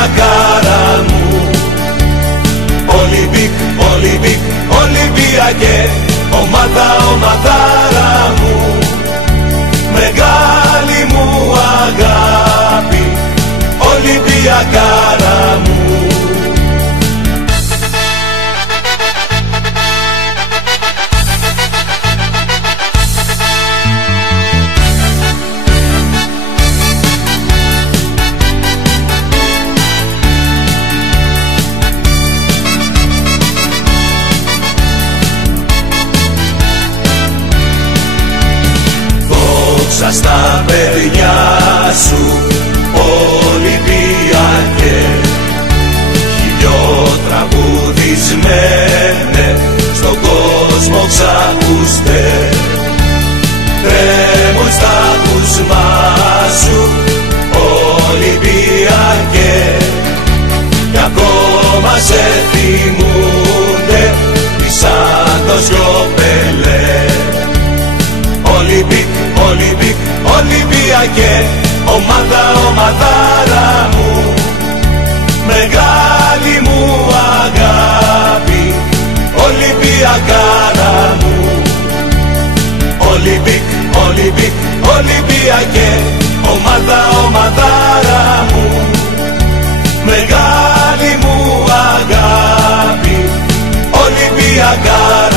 Ολυμπιακάρα μου. Ολυμπικ, Ολυμπικ, Ολυμπιακέ, ομάδα, ομαδάρα μου. Μεγάλη μου αγάπη, Ολυμπιακάρα μου. Στα παιδιά σου, Ολυμπιακέ, χιλιοτραγουδισμένε στον κόσμο ξακούστε. Τρέμουν στα ακούσμα σου, Ολυμπιακέ, κι ακόμα σε θυμούνται σαν το Σιωπελέ. Ολυμπικ, Ολυμπικ, Ολυμπιακέ, ομάδα, ομαδάρα μου. Μεγάλη μου αγάπη, Ολυμπιακάρα μου. Ολυμπικ, Ολυμπικ, Ολυμπιακέ, ομάδα, ομαδάρα μου. Μεγάλη μου αγάπη, Ολυμπιακάρα.